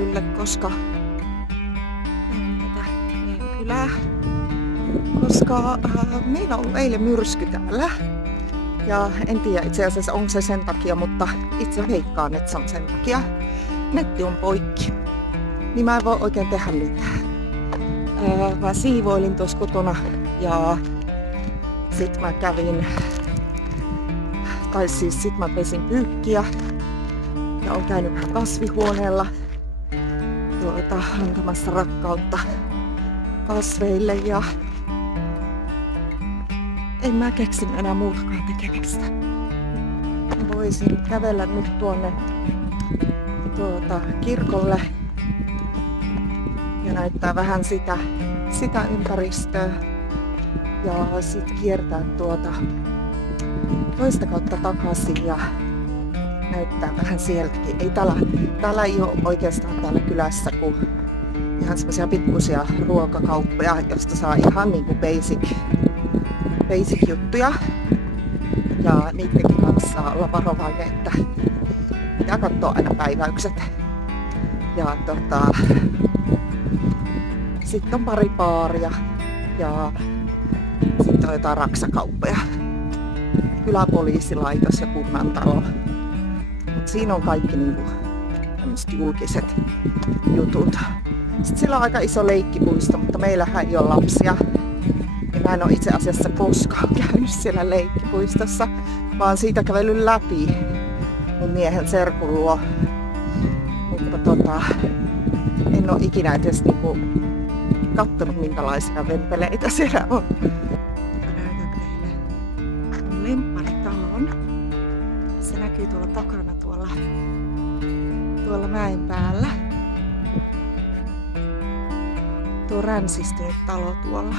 kävelylle, koska tätä meidän kylää. Koska meillä on ollut eilen myrsky täällä. Ja en tiedä itse asiassa onko se sen takia, mutta itse veikkaan, että se on sen takia. Netti on poikki. Niin mä en voi oikein tehdä mitään. Mä siivoilin tuossa kotona ja sit mä kävin, sit mä pesin pyykkiä ja on käynyt vähän kasvihuoneella antamassa rakkautta kasveille ja en mä keksinyt enää muutakaan tekemistä. Mä voisin kävellä nyt tuonne kirkolle ja näyttää vähän sitä ympäristöä ja sitten kiertää toista kautta takaisin ja näyttää vähän sieltäkin. Ei täällä ei ole oikeastaan täällä kylässä kuin ihan semmoisia pikkusia ruokakauppoja, josta saa ihan niinku basic juttuja. Ja niidenkin kanssa saa olla varovainen, että pitää katsoa aina päiväykset. Ja sitten on pari baaria ja sitten on jotain raksakauppoja. Kyläpoliisilaitos ja kunnantalo. Mut siinä on kaikki niinku tämmöiset julkiset jutut. Sitten sillä on aika iso leikkipuisto, mutta meillähän ei ole lapsia. Ja mä en ole itse asiassa koskaan käynyt siellä leikkipuistossa, vaan siitä kävellyt läpi mun miehen serkun luo. Mutta en ole ikinä edes niinku kattonut minkälaisia vempeleitä siellä on. Mä näytän teille mun lempparitalon. Se näkyy tuolla takana tuolla mäen päällä. Tuo ränsistynyt talo tuolla.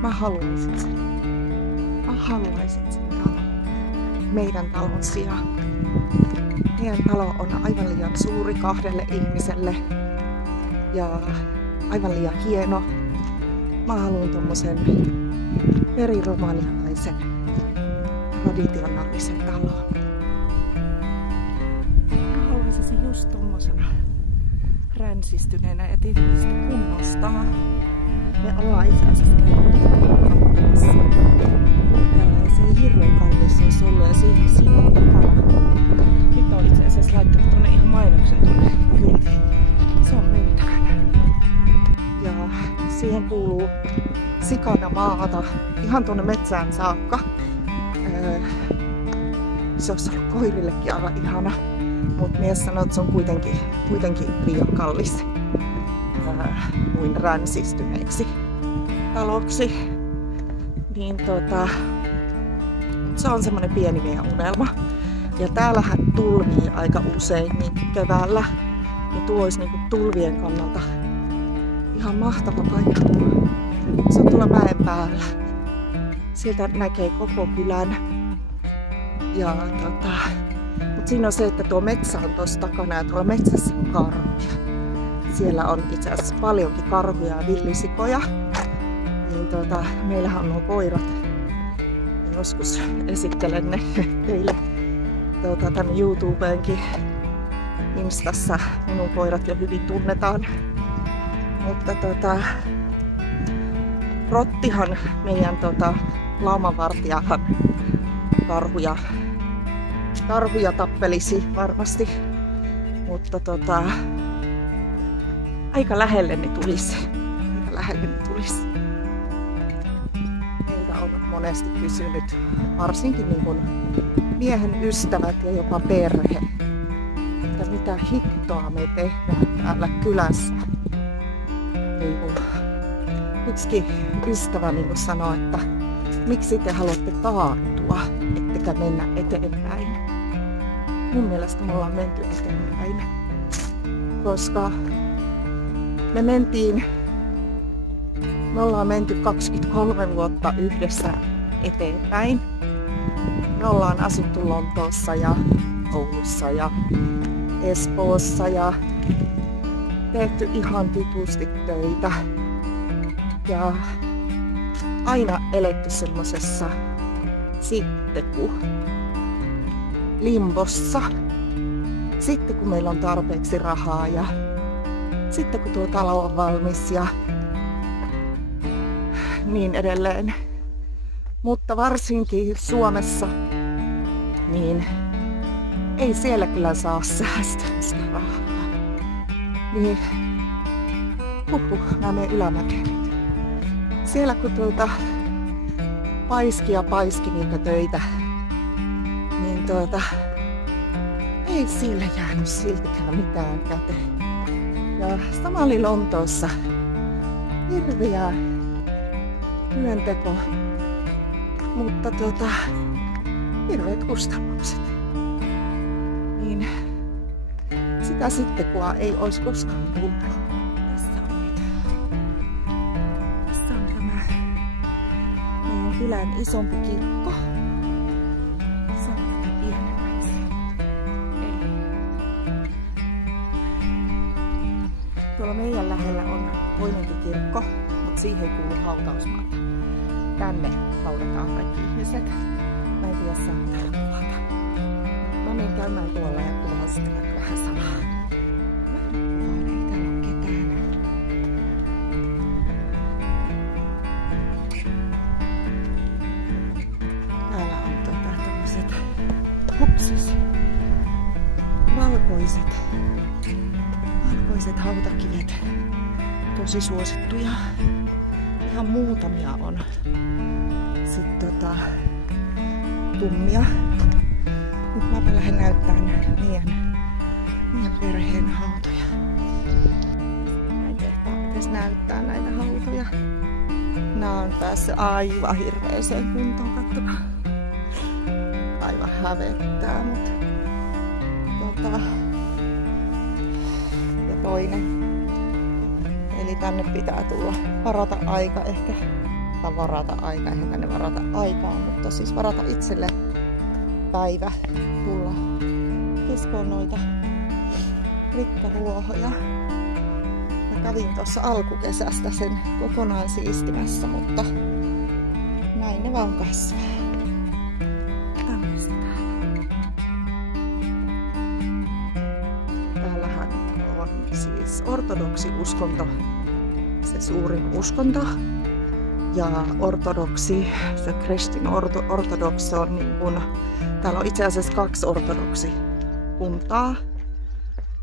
Mä haluaisin sen talon. Meidän talon sijaan. Meidän talo on aivan liian suuri 2 ihmiselle. Ja aivan liian hieno. Mä haluan tommosen periromanialaisen traditionaalisen talon. Mä haluaisin sen just tommosena ränsistyneenä ja tietysti kunnostaa. Me ollaan itse asiassa käynyt. Se ei hirveän kallis olisi ollut ja siinä on takana. Nyt on itse asiassa laittanut tonne ihan mainoksen tuonne kyltiin. Se on myytävänä. Ja siihen kuuluu sikana maata ihan tuonne metsään saakka. Se olisi ollut koirillekin aivan ihana. Mutta mies sanoo, että se on kuitenkin liian kallis kuin ränsistyneeksi taloksi. Niin se on semmonen pieni meidän unelma. Ja täällähän tulvii aika usein niin keväällä. Ja tuo olisi niinku tulvien kannalta ihan mahtava paikka. Se on tuolla mäen päällä. Sieltä näkee koko kylän. Ja mutta siinä on se, että tuo metsä on tuossa takana ja tuolla metsässä on karhuja. Siellä on itse asiassa paljonkin karhuja ja villisikoja. Niin meillähän on nuo koirat. Ja joskus esittelen ne teille tänne YouTubeenkin. Instassa minun koirat jo hyvin tunnetaan. Mutta Rottihan meidän laumanvartijahan karhuja tappelisi varmasti, mutta aika lähelle ne tulisi. Meiltä on monesti kysynyt, varsinkin niin kuin miehen ystävät ja jopa perhe, että mitä hittoa me tehdään täällä kylässä. Niin kuin yksikin ystävä niin sanoi, että miksi te haluatte taantua, ettekä mennä eteenpäin. Mun mielestä me ollaan menty eteenpäin, koska me ollaan menty 23 vuotta yhdessä eteenpäin. Me ollaan asuttu Lontoossa ja Oulussa ja Espoossa ja tehty ihan vitusti töitä. Ja aina eletty semmosessa limbossa. Sitten kun meillä on tarpeeksi rahaa ja sitten kun tuo talo on valmis ja niin edelleen. Mutta varsinkin Suomessa, niin ei siellä kyllä saa säästää sitä rahaa. Niin, mä menen ylämäkeen. Siellä kun paiski niitä töitä, niin ei sillä jäänyt siltikään mitään käteen. Ja sama oli Lontoossa. Hirveä työnteko, mutta hirveät kustannukset. Niin sitä sitten kun ei olisi koskaan tullut. Tässä on tämä meidän kylän isompi kirkko. Se on tätä pienemmäksi. Tuolla meidän lähellä on toinenkin kirkko, mutta siihen ei kuulu hautausmaata. Tänne haudataan kaikki ihmiset. Mä en tiedä saa täällä kuvata. Mä menen käymään tuolla ja kuvaan sitten vaikka vähän salaa. Vaan ei täällä ole ketään. Täällä on tämmöset valkoiset hautakivet. Tosi suosittuja. Ihan muutamia on. Sitten tummia. Nyt mäpä lähden näyttämään meidän perheen hautoja. Näin pitäisi näyttää näitä hautoja. Nää on päässyt aivan hirveeseen kuntoon, katsokaa. Aivan hävettää, mutta ja toinen. Eli tänne pitää tulla varata aika ehkä. Tai varata aika, eihän tänne varata aikaa, mutta siis varata itselle päivä tulla kiskoon noita rikkaruohoja. Mä kävin tuossa alkukesästä sen kokonaan siistimässä, mutta näin ne vaan kasvaa. Tämmöistä täällä. Täällähän on siis ortodoksi-uskonto, se suurin uskonto. Ja ortodoksi, se Christian Orthodox on niin kun, täällä on itse asiassa 2 ortodoksikuntaa,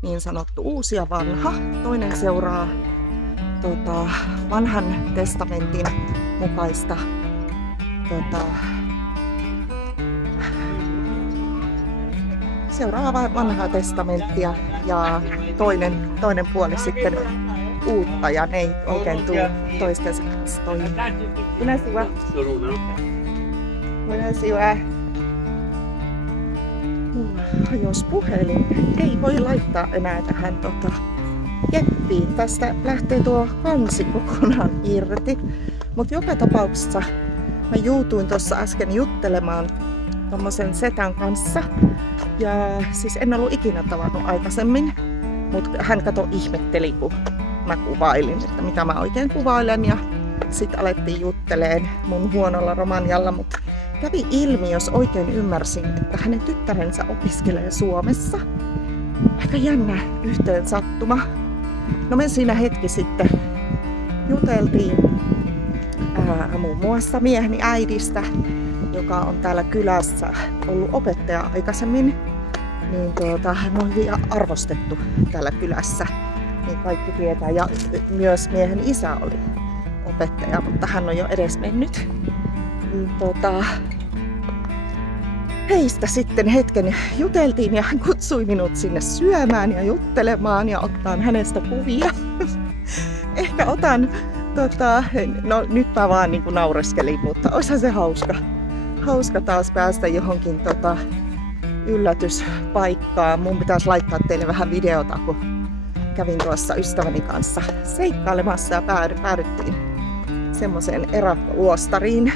niin sanottu uusi ja vanha. Toinen seuraa vanhan testamentin mukaista seuraa vanhaa testamenttia ja toinen puoli sitten uutta ja ne ei oikein tule toistensa kanssa toimia. Bună ziua! Bună ziua! Mulla hajosi puhelin. Ei voi laittaa enää tähän keppiin. Tästä lähtee tuo kansi kokonaan irti. Mutta joka tapauksessa mä juutuin tuossa äsken juttelemaan tommosen setän kanssa. Ja siis en ollut ikinä tavannut aikaisemmin. Mutta hän ihmetteli, kun mä kuvailin, että mitä mä oikein kuvailen, ja sitten alettiin jutteleen mun huonolla romanialla, mutta kävi ilmi, jos oikein ymmärsin, että hänen tyttärensä opiskelee Suomessa. Aika jännä yhteen sattuma. No me siinä hetki sitten juteltiin muun muassa mieheni äidistä, joka on täällä kylässä ollut opettaja aikaisemmin. Niin hän on hyvin arvostettu täällä kylässä. Niin kaikki tietää, ja myös miehen isä oli opettaja, mutta hän on jo edesmennyt. Heistä sitten hetken juteltiin ja hän kutsui minut sinne syömään ja juttelemaan ja ottaa hänestä kuvia. Ehkä otan, no nyt mä vaan niin kuin naureskelin, mutta olisihan se hauska taas päästä johonkin yllätyspaikkaan. Mun pitäisi laittaa teille vähän videota, kun kävin tuossa ystäväni kanssa seikkailemassa ja päädyttiin semmoiseen erakkoluostariin.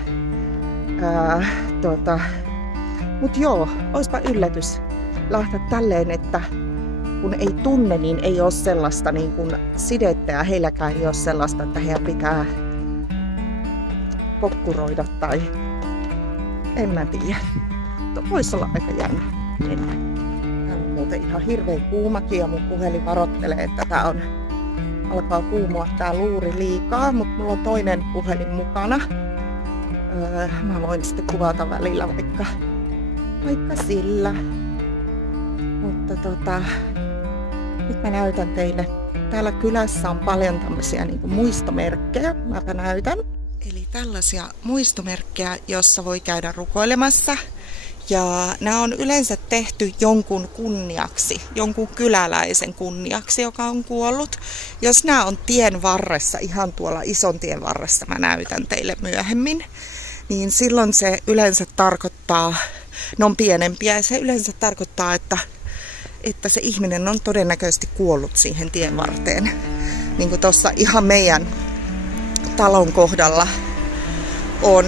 Mut joo, oispa yllätys lähteä tälleen, että kun ei tunne, niin ei ole sellaista niin kuin sidettä ja heilläkään ei ole sellaista, että heidän pitää pokkuroida tai en mä tiedä. Voisi olla aika jännä. Täällä on muuten ihan hirveän kuumakin ja mun puhelin varoittelee, että tää on alkaa kuumua tää luuri liikaa, mutta mulla on toinen puhelin mukana. Mä voin sitten kuvata välillä vaikka sillä. Mutta nyt mä näytän teille. Täällä kylässä on paljon tämmöisiä niinku muistomerkkejä. Mäpä näytän. Eli tällaisia muistomerkkejä, jossa voi käydä rukoilemassa. Ja nämä on yleensä tehty jonkun kunniaksi, jonkun kyläläisen kunniaksi, joka on kuollut. Jos nämä on tien varressa, ihan tuolla ison tien varressa, mä näytän teille myöhemmin, niin silloin se yleensä tarkoittaa, ne on pienempiä, ja se yleensä tarkoittaa, että se ihminen on todennäköisesti kuollut siihen tien varteen. Niin kuin tuossa ihan meidän talon kohdalla on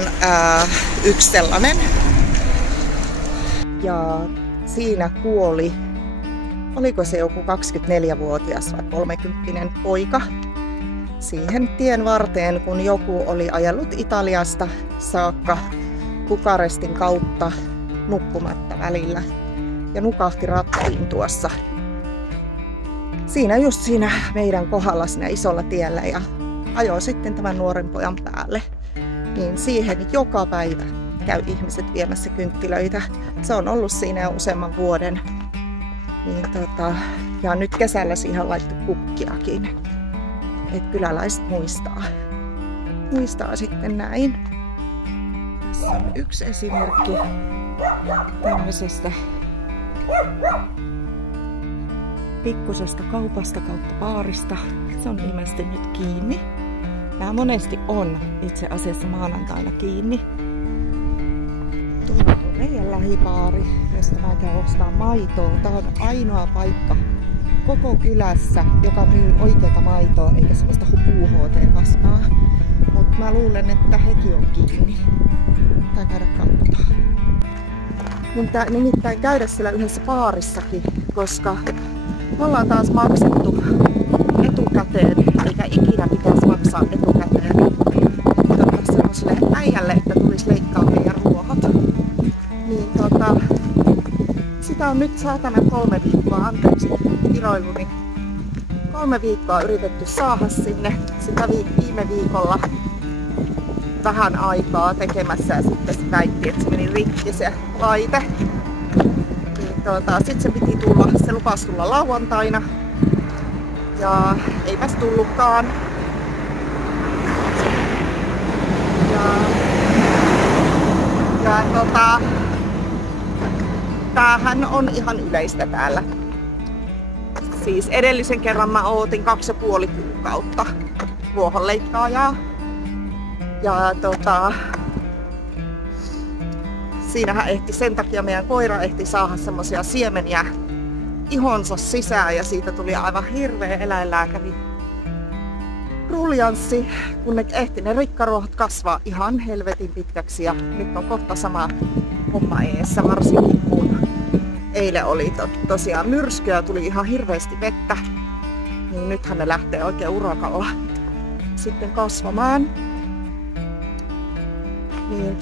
yksi sellainen. Ja siinä kuoli, oliko se joku 24-vuotias vai 30 poika siihen tien varteen, kun joku oli ajellut Italiasta saakka Bukarestin kautta nukkumatta välillä ja nukahti rattiin tuossa. Just siinä meidän kohdalla siinä isolla tiellä ja ajoi sitten tämän nuoren pojan päälle. Niin siihen joka päivä käy ihmiset viemässä kynttilöitä. Se on ollut siinä jo useamman vuoden. Niin ja nyt kesällä siihen on laittu kukkiakin. Et kyläläiset muistaa sitten näin. Tässä on yksi esimerkki tämmöisestä pikkusesta kaupasta kautta baarista. Se on ilmeisesti nyt kiinni. Nämä monesti on itse asiassa maanantaina kiinni. Tuolla on meidän lähibaari, josta mä käyn ostaa maitoa. Tää on ainoa paikka koko kylässä, joka myy oikeata maitoa, eikä sellaista UHT-paskaa. Mutta mä luulen, että hekin on kiinni. Tää käydä katsotaan. Mun tää nimittäin käydä siellä yhdessä baarissakin, koska me ollaan taas maksettu etukäteen, eikä ikinä pitäisi maksaa etukäteen. Toivottavasti semmoiselle äijälle, että tulisi leikkaa meidän ruohot. Niin sitä on nyt saatana 3 viikkoa, anteeksi kiroiluni. 3 viikkoa yritetty saada sinne. Sitä viime viikolla vähän aikaa tekemässä ja sitten se väitti, että se meni rikki se laite. Niin sitten se piti tulla, se lupasi tulla lauantaina. Ja eipäs tullutkaan. Tämähän on ihan yleistä täällä. Siis edellisen kerran mä ootin 2,5 kuukautta ruohonleikkaajaa. Ja siinähän sen takia meidän koira ehti saada semmosia siemeniä ihonsa sisään ja siitä tuli aivan hirveä eläinlääkäri ruljanssi, kun ne ehti ne rikkaruohot kasvaa ihan helvetin pitkäksi ja nyt on kohta sama homma eessä, varsinkin kun eilen oli tosiaan myrskyä, tuli ihan hirveästi vettä, niin nythän ne lähtee oikein urakalla sitten kasvamaan. Niin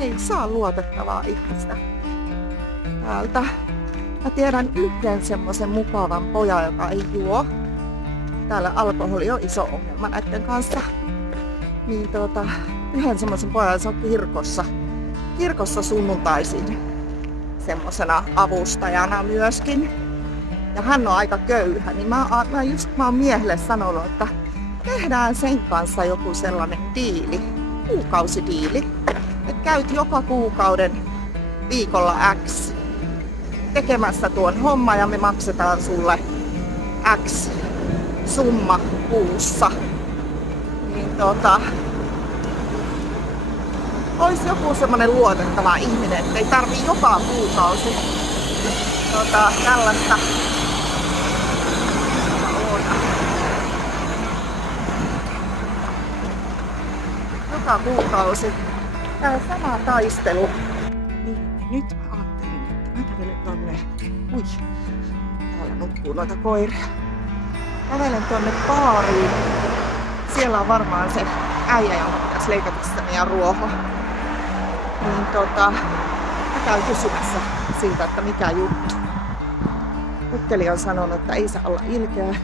ei saa luotettavaa ihmistä täältä. Mä tiedän yhden semmoisen mukavan pojan, joka ei juo. Täällä alkoholi on iso ongelma näiden kanssa. Niin yhden semmoisen pojan, se on kirkossa sunnuntaisin semmosena avustajana myöskin. Ja hän on aika köyhä, niin mä oon miehelle sanonut, että tehdään sen kanssa joku sellainen diili, kuukausidiili. Että käyt joka kuukauden viikolla X tekemässä tuon homma ja me maksetaan sulle X summa kuussa. Niin olisi joku semmonen luotettava ihminen, että ei tarvii joka kuukausi tällaista joka kuukausi. Tää sama taistelu. Niin, nyt mä ajattelin, että mä kävelen tonne. Ui, täällä nukkuu noita koiria. Kävelen tonne baariin. Siellä on varmaan se äijä, jonka pitäisi leikata sitä meidän ruoho. Niin mä käyn kysymässä siitä, että mikä juttu. Ukkeli on sanonut, että ei saa olla ilkeä.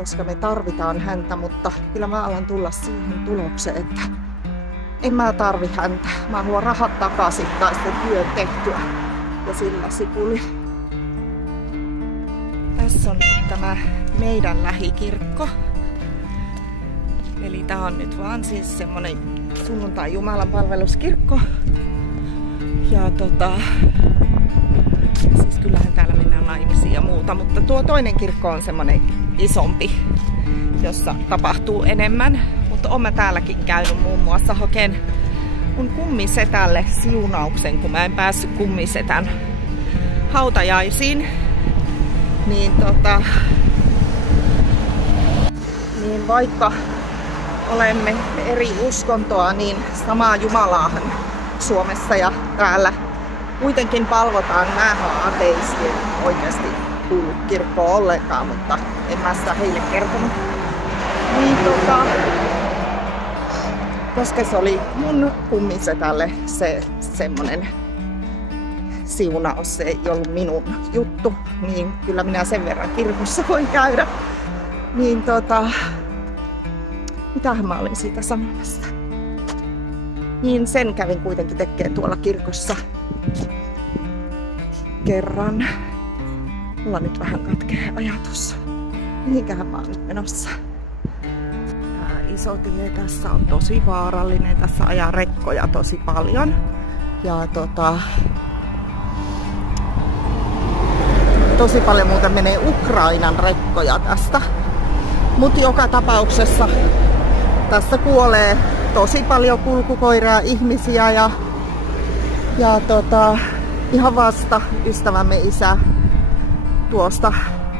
koska me tarvitaan häntä, mutta kyllä mä alan tulla siihen tulokseen, että en mä tarvi häntä. Mä haluan rahat takaisin tai sitten työn tehtyä ja sillä sipuli. Tässä on nyt tämä meidän lähikirkko. Eli tää on nyt vaan siis semmonen sunnuntai Jumalan palveluskirkko. Ja siis kyllähän täällä mennään naimisiin ja muuta, mutta tuo toinen kirkko on semmonen isompi, jossa tapahtuu enemmän. Mutta oon mä täälläkin käynyt muun muassa hokeen mun kummisetälle siunauksen, kun mä en päässyt kummisetän hautajaisiin. Niin niin vaikka olemme eri uskontoa, niin samaa Jumalaahan Suomessa ja täällä kuitenkin palvotaan. Mä oon ateisti, en oikeasti kuulu kirkkoon ollenkaan, mutta en mä sitä heille kertonut. Niin koska se oli mun kummisetälle se semmonen siunaus, se ei ollut minun juttu, niin kyllä minä sen verran kirkossa voin käydä. Niin mitähän mä olin siitä sanomassa? Niin sen kävin kuitenkin tekemään tuolla kirkossa kerran. Mulla nyt vähän katkee ajatus. Mihinkähän mä oon nyt menossa? Tää iso tie tässä on tosi vaarallinen. Tässä ajaa rekkoja tosi paljon. Ja tosi paljon muuten menee Ukrainan rekkoja tästä. Mutta joka tapauksessa tässä kuolee tosi paljon kulkukoiria ihmisiä ja ihan vasta ystävämme isä tuosta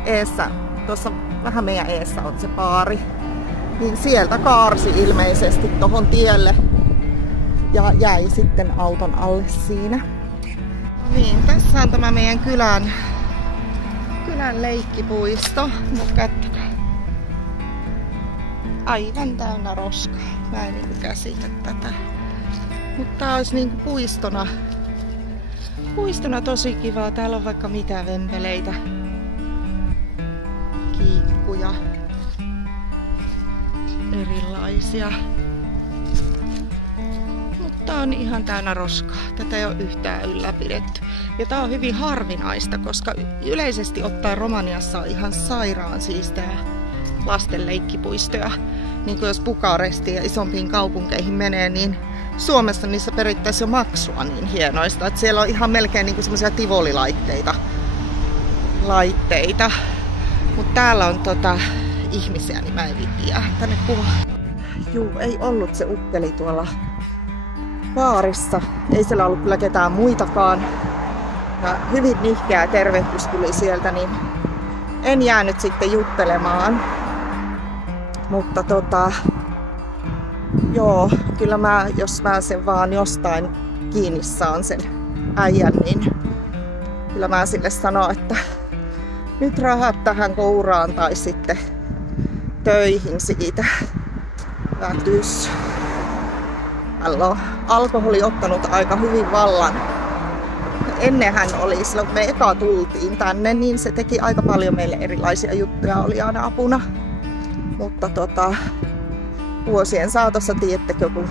eessä, tuossa vähän meidän eessä on se baari, niin sieltä kaarsi ilmeisesti tohon tielle ja jäi sitten auton alle siinä. Niin, tässä on tämä meidän kylän leikkipuisto, mutta katsokaa. Aivan täynnä roskaa. Mä en käsitä tätä. Mutta tää olisi niinku puistona tosi kivaa. Täällä on vaikka mitä vempeleitä. Kiikkuja. Erilaisia. Mutta on ihan täynnä roskaa. Tätä ei ole yhtään ylläpidetty. Ja tää on hyvin harvinaista, koska yleisesti ottaen Romaniassa on ihan sairaan siistää lasten leikkipuistoja. Niin kuin jos Bukarestiin ja isompiin kaupunkeihin menee, niin Suomessa niissä perittäisiin jo maksua niin hienoista. Että siellä on ihan melkein niin kuin semmoisia tivolilaitteita. Mutta täällä on ihmisiä, niin mä en viittiä tänne kuvaan. Juu, ei ollut se ukkeli tuolla baarissa. Ei siellä ollut kyllä ketään muitakaan. Ja hyvin nihkeä tervehdys tuli sieltä, niin en jäänyt sitten juttelemaan. Mutta joo, kyllä mä, jos mä sen vaan jostain kiinni saan sen äijän, niin kyllä mä sille sanon, että nyt rahat tähän kouraan tai sitten töihin siitä. Vätys. Alkoholi ottanut aika hyvin vallan. Ennenhän oli, silloin kun me eka tultiin tänne, niin se teki aika paljon meille erilaisia juttuja, oli aina apuna. Mutta vuosien saatossa, tiedättekö, kun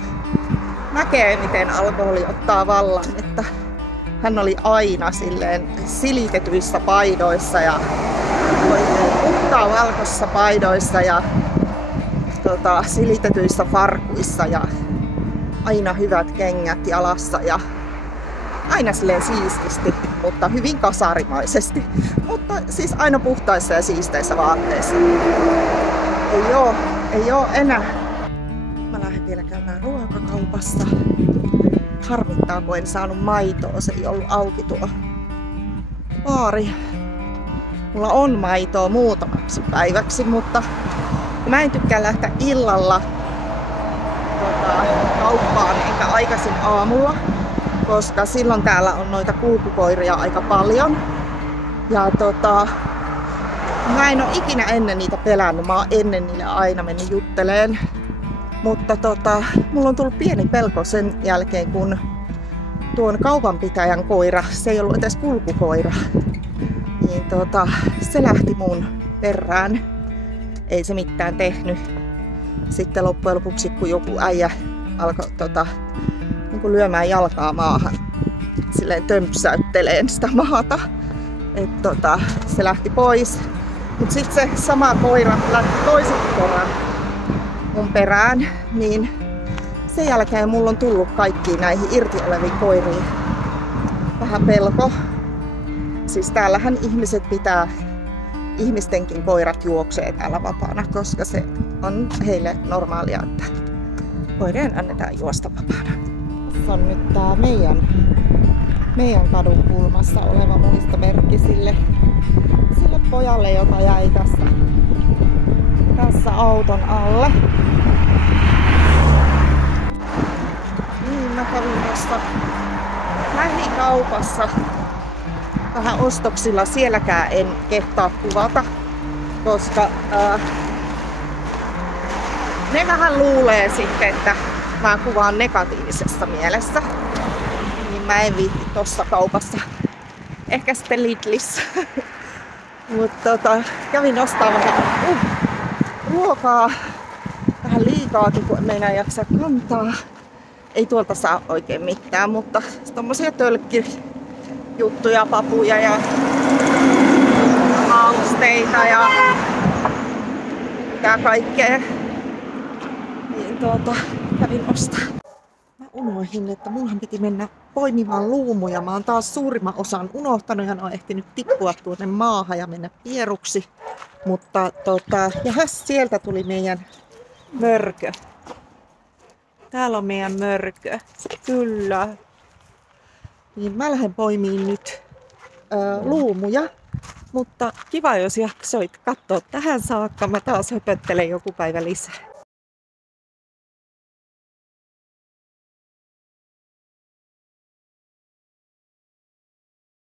näkee, miten alkoholi ottaa vallan, että hän oli aina silleen silitetyissä paidoissa ja puhtaa valkoisissa paidoissa ja silitetyissä farkuissa ja aina hyvät kengät jalassa ja aina silleen siististi, mutta hyvin kasarimaisesti. Mutta siis aina puhtaissa ja siisteissä vaatteissa. Ei oo enää. Mä lähden vielä käymään ruokakaupassa. Harmittaa, kun en saanut maitoa. Se ei ollut auki tuo baari. Mulla on maitoa muutamaksi päiväksi, mutta mä en tykkää lähteä illalla kauppaan enkä aikaisin aamulla, koska silloin täällä on noita kulkukoiria aika paljon. Ja mä en oo ikinä ennen niitä pelännyt, mä oon ennen niille aina mennyt jutteleen. Mutta mulla on tullut pieni pelko sen jälkeen, kun tuon kaupanpitäjän koira, se ei ollut edes kulkukoira, niin se lähti mun perään. ei se mitään tehnyt. Sitten loppujen lopuksi, kun joku äijä alkoi niin kuin lyömään jalkaa maahan, silleen tömpsäytteleen sitä maata, että se lähti pois. Mutta sitten se sama koira lähti toisen kerran mun perään, niin sen jälkeen mulla on tullut kaikkiin näihin irti oleviin koiriin vähän pelko. Siis täällähän ihmiset pitää, ihmistenkin koirat juoksee täällä vapaana, koska se on heille normaalia, että koirien annetaan juosta vapaana. Tässä on nyt tää meidän kadun kulmassa oleva muistomerkki sille pojalle, joka jäi tässä auton alle. Niin, mä kävin tuossa lähikaupassa vähän ostoksilla. Sielläkään en kehtaa kuvata, koska ne vähän luulee sitten, että mä kuvaan negatiivisessa mielessä. Niin mä en viitti tossa kaupassa. Ehkä sitten Lidlissä. Mutta kävin ostaa vähän ruokaa. Vähän liikaakin, kun meinaa jaksaa kantaa. Ei tuolta saa oikein mitään, mutta tommosia tölkkijuttuja, papuja ja mausteita ja mitä kaikkea. Niin kävin ostaa. Mä unohdin, että munhan piti mennä poimimaan luumuja. Mä oon taas suurimman osan unohtanut ja on ehtinyt tippua tuonne maahan ja mennä pieruksi. Mutta jahas, sieltä tuli meidän mörkö. Täällä on meidän mörkö. Kyllä. Niin mä lähden poimiin nyt luumuja. Mutta kiva, jos jaksoit katsoa tähän saakka. Mä taas höpöttelen joku päivä lisää.